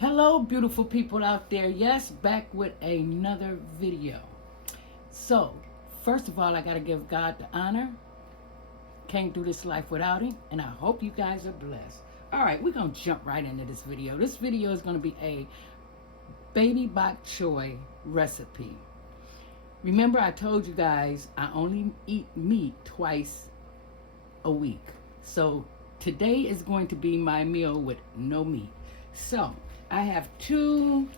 Hello, beautiful people out there. Yes, back with another video. So, first of all, I got to give God the honor. Can't do this life without Him, and I hope you guys are blessed. All right, we're going to jump right into this video. This video is going to be a baby bok choy recipe. Remember, I told you guys I only eat meat twice a week. So, today is going to be my meal with no meat. So, I have two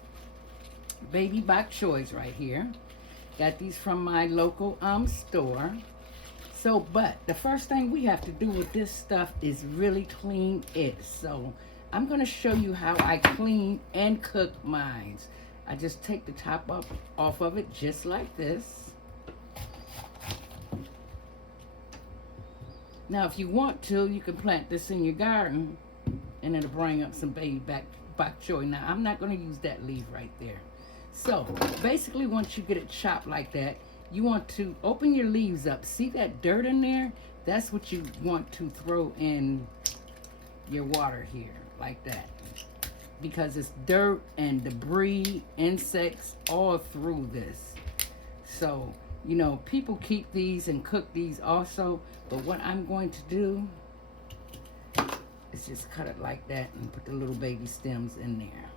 baby bok choys right here. Got these from my local store. So, but the first thing we have to do with this stuff is really clean it. So, I'm going to show you how I clean and cook mine. I just take the top off of it just like this. Now, if you want to, you can plant this in your garden and it'll bring up some baby bok choy. Now, I'm not going to use that leaf right there. So, basically, once you get it chopped like that, you want to open your leaves up. See that dirt in there? That's what you want to throw in your water here, like that. Because it's dirt and debris, insects, all through this. So, you know, people keep these and cook these also. But what I'm going to do is just cut it like that and put the little baby stems in there.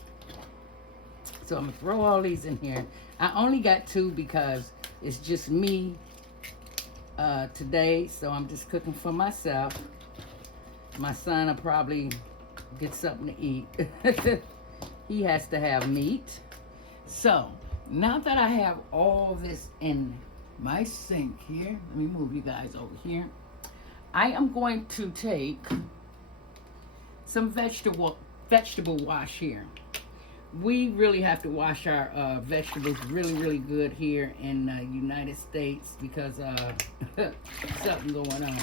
So I'm going to throw all these in here. I only got two because it's just me today. So I'm just cooking for myself. My son will probably get something to eat. He has to have meat. So now that I have all this in my sink here, let me move you guys over here. I am going to take some vegetable wash here. We really have to wash our vegetables really good here in the United States because something going on.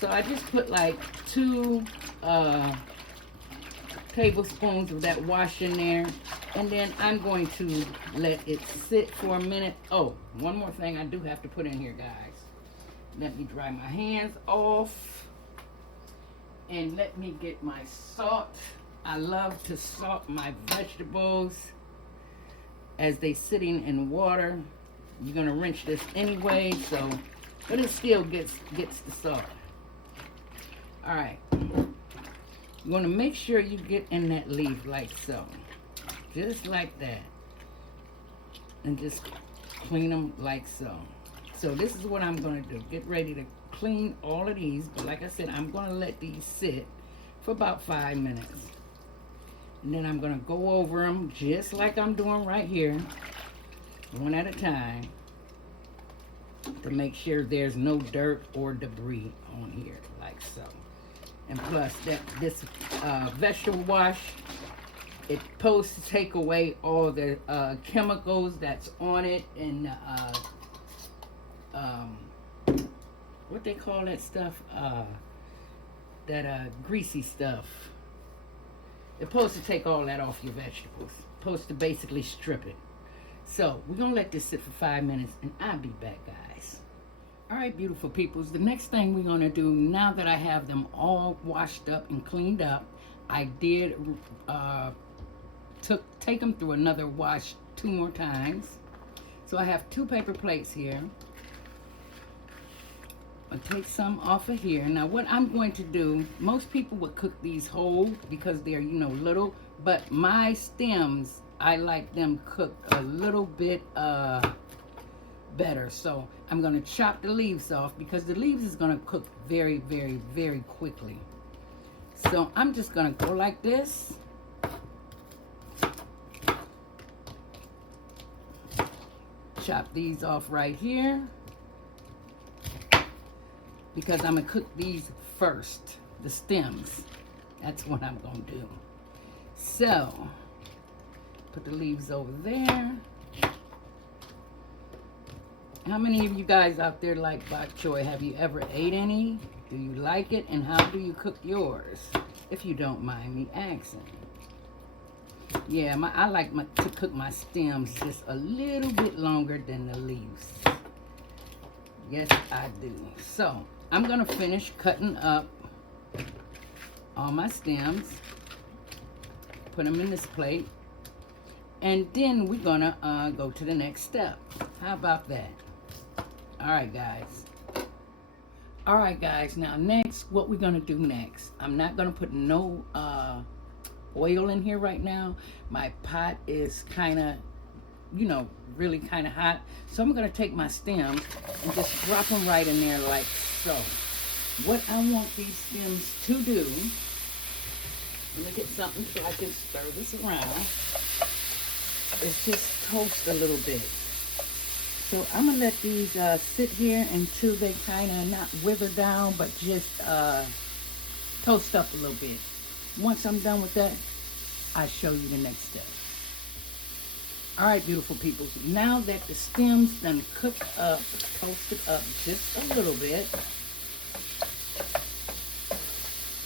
So I just put like 2 tablespoons of that wash in there, and then I'm going to let it sit for a minute. Oh, one more thing I do have to put in here, guys. Let me dry my hands off, and let me get my salt. I love to salt my vegetables as they sitting in water. You're gonna rinse this anyway, so but it still gets the salt. All right. You want to make sure you get in that leaf like so. Just like that. And just clean them like so. So this is what I'm going to do. Get ready to clean all of these. But like I said, I'm going to let these sit for about 5 minutes. And then I'm going to go over them just like I'm doing right here. One at a time. To make sure there's no dirt or debris on here. Like so. And plus, this vegetable wash, it's supposed to take away all the chemicals that's on it and what they call that stuff? That greasy stuff. It's supposed to take all that off your vegetables. Supposed to basically strip it. So, we're going to let this sit for 5 minutes, and I'll be back, guys. All right, beautiful peoples, the next thing we're going to do, now that I have them all washed up and cleaned up, I did take them through another wash 2 more times. So I have 2 paper plates here. I'll take some off of here. Now what I'm going to do, most people would cook these whole because they're, you know, little, but my stems, I like them cooked a little bit better. So I'm going to chop the leaves off because the leaves is going to cook very quickly. So I'm just going to go like this. Chop these off right here because I'm going to cook these first, the stems. That's what I'm going to do. So put the leaves over there. How many of you guys out there like bok choy? Have you ever ate any? Do you like it? And how do you cook yours? If you don't mind me asking. Yeah, I like to cook my stems just a little bit longer than the leaves. Yes, I do. So, I'm going to finish cutting up all my stems. Put them in this plate. And then we're gonna go to the next step. How about that? All right, guys. All right, guys. Now, next, what we're gonna do next? I'm not gonna put no oil in here right now. My pot is kind of, really kind of hot. So I'm gonna take my stems and just drop them right in there like so. What I want these stems to do, let me get something so I can stir this around, is just toast a little bit. So I'm gonna let these sit here until they kind of not wither down, but just toast up a little bit. Once I'm done with that, I'll show you the next step. All right, beautiful people. Now that the stems done cooked up, toasted up just a little bit,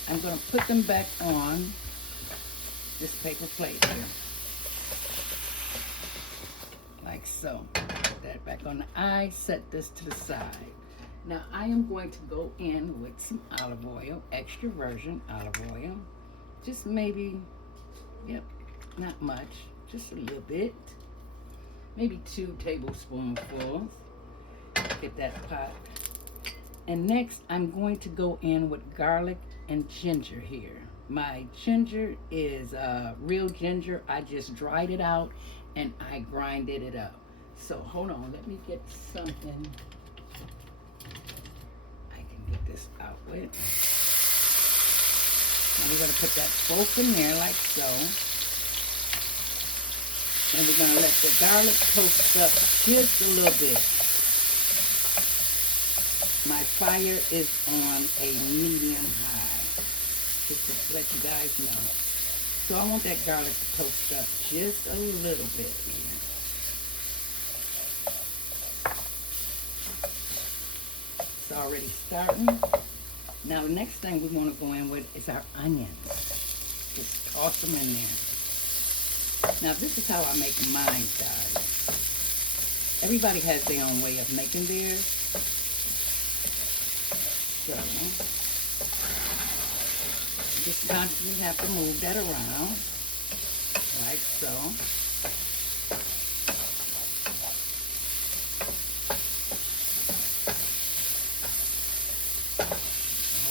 I'm gonna put them back on this paper plate here. Like so. Put that back on the eye, set this to the side. Now I am going to go in with some olive oil, extra virgin olive oil. Just maybe, not much, just a little bit. Maybe 2 tablespoonfuls. Get that pot. And next I'm going to go in with garlic and ginger here. My ginger is real ginger. I just dried it out and I grinded it up. So hold on, let me get something I can get this out with. And we're gonna put that both in there like so. And we're gonna let the garlic toast up just a little bit. My fire is on a medium high, just to let you guys know. So I want that garlic to toast up just a little bit here. It's already starting. Now the next thing we want to go in with is our onions. Just toss them in there. Now this is how I make mine, guys. Everybody has their own way of making theirs. So just constantly have to move that around, like so.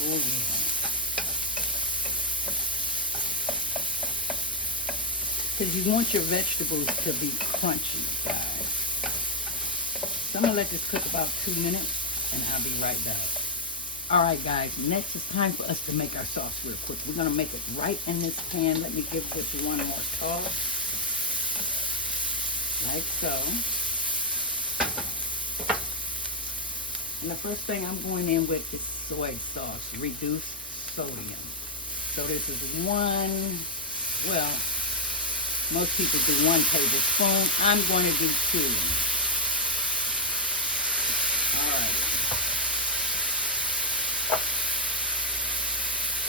Oh yeah. Because you want your vegetables to be crunchy, guys. So I'm going to let this cook about 2 minutes, and I'll be right back. Alright guys, next it's time for us to make our sauce real quick. We're going to make it right in this pan. Let me give this one more toss. Like so. And the first thing I'm going in with is soy sauce, reduced sodium. So this is most people do 1 tablespoon. I'm going to do 2. Alright.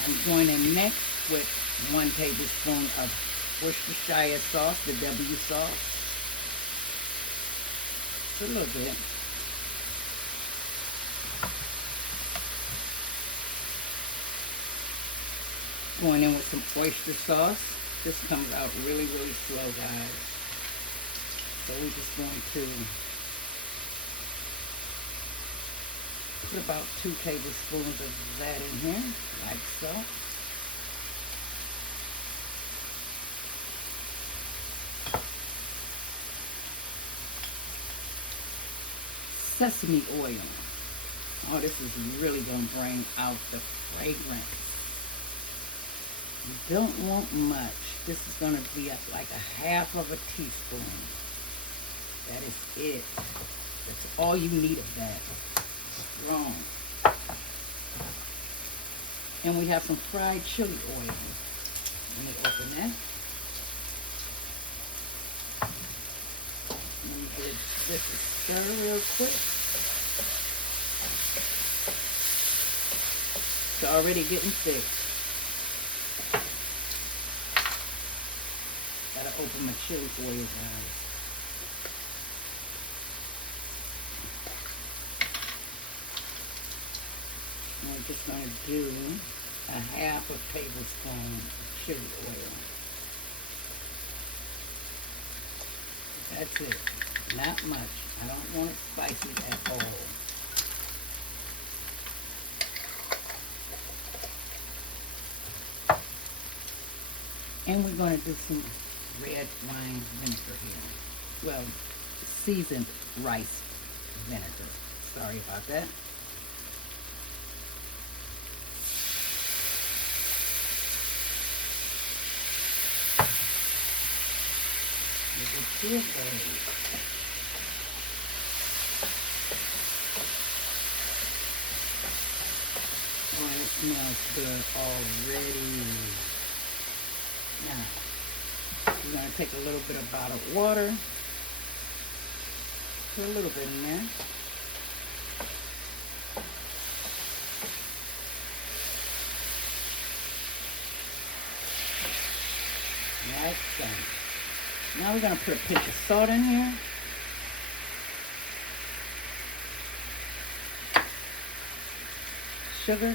I'm going in next with 1 tablespoon of Worcestershire sauce, the W sauce. Just a little bit. Going in with some oyster sauce. This comes out really, really slow, guys. So we're just going to put about 2 tablespoons of that in here, like so. Sesame oil. Oh, this is really going to bring out the fragrance. You don't want much. This is going to be up like a 1/2 of a teaspoon. That is it. That's all you need of that. Strong. And we have some fried chili oil. Let me open that. Let me give this a stir real quick. It's already getting thick. Gotta open my chili oil, guys. I'm just going to do a 1/2 tablespoon of chili oil. That's it. Not much. I don't want it spicy at all. And we're going to do some red wine vinegar here. Well, seasoned rice vinegar. Sorry about that. Look at this. Oh, it smells good already. Now, we're going to take a little bit of bottled water. Put a little bit in there. Like so. Now we're going to put a pinch of salt in here. Sugar.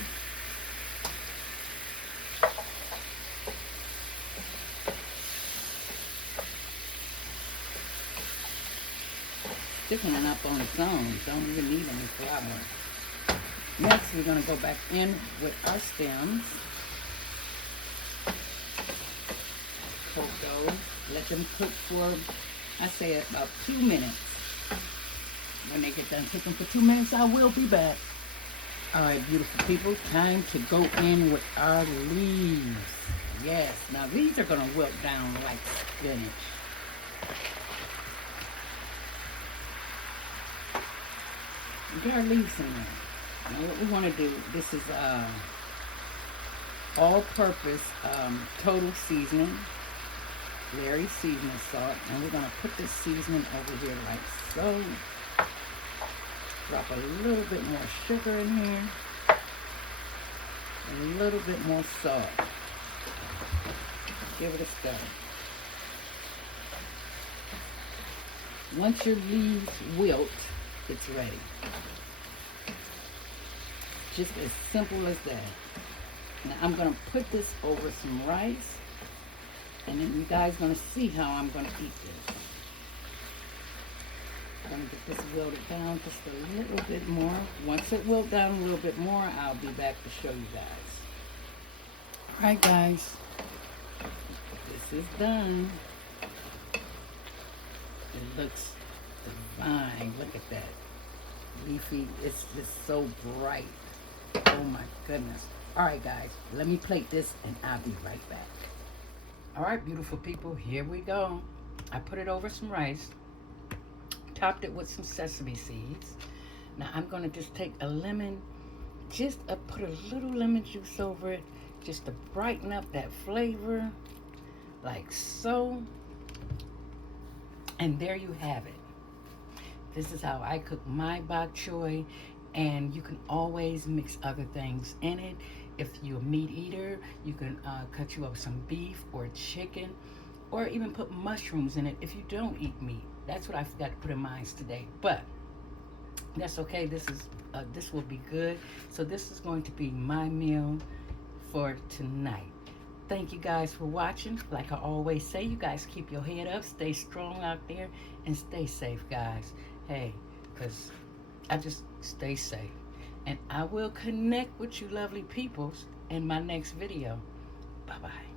Thickening up on its own. Don't even need any flour. Next, we're going to go back in with our stems. Coat those. Let them cook for, I say, about 2 minutes. When they get done cooking for 2 minutes, I will be back. All right, beautiful people, time to go in with our leaves. Yes, now these are going to wilt down like spinach. Get our leaves in there. Now what we want to do, this is all-purpose total seasoning. Very seasoning salt, and we're going to put this seasoning over here like so. Drop a little bit more sugar in here, a little bit more salt. Give it a stir. Once your leaves wilt, it's ready. Just as simple as that. Now I'm going to put this over some rice. And then you guys are going to see how I'm going to eat this. I'm going to get this wilted down just a little bit more. Once it wilted down a little bit more, I'll be back to show you guys. Alright guys, this is done. It looks divine. Look at that. Leafy, it's just so bright. Oh my goodness. Alright guys, let me plate this and I'll be right back. All right, beautiful people, here we go. I put it over some rice, topped it with some sesame seeds. Now I'm going to just take a lemon, just put a little lemon juice over it, just to brighten up that flavor, like so. And there you have it. This is how I cook my bok choy, and you can always mix other things in it. If you're a meat eater, you can cut you up some beef or chicken, or even put mushrooms in it if you don't eat meat. That's what I forgot to put in mine today, but that's okay. This will be good. So this is going to be my meal for tonight. Thank you guys for watching. Like I always say, you guys keep your head up, stay strong out there, and stay safe, guys. Hey, because I just stay safe. And I will connect with you lovely peoples in my next video. Bye-bye.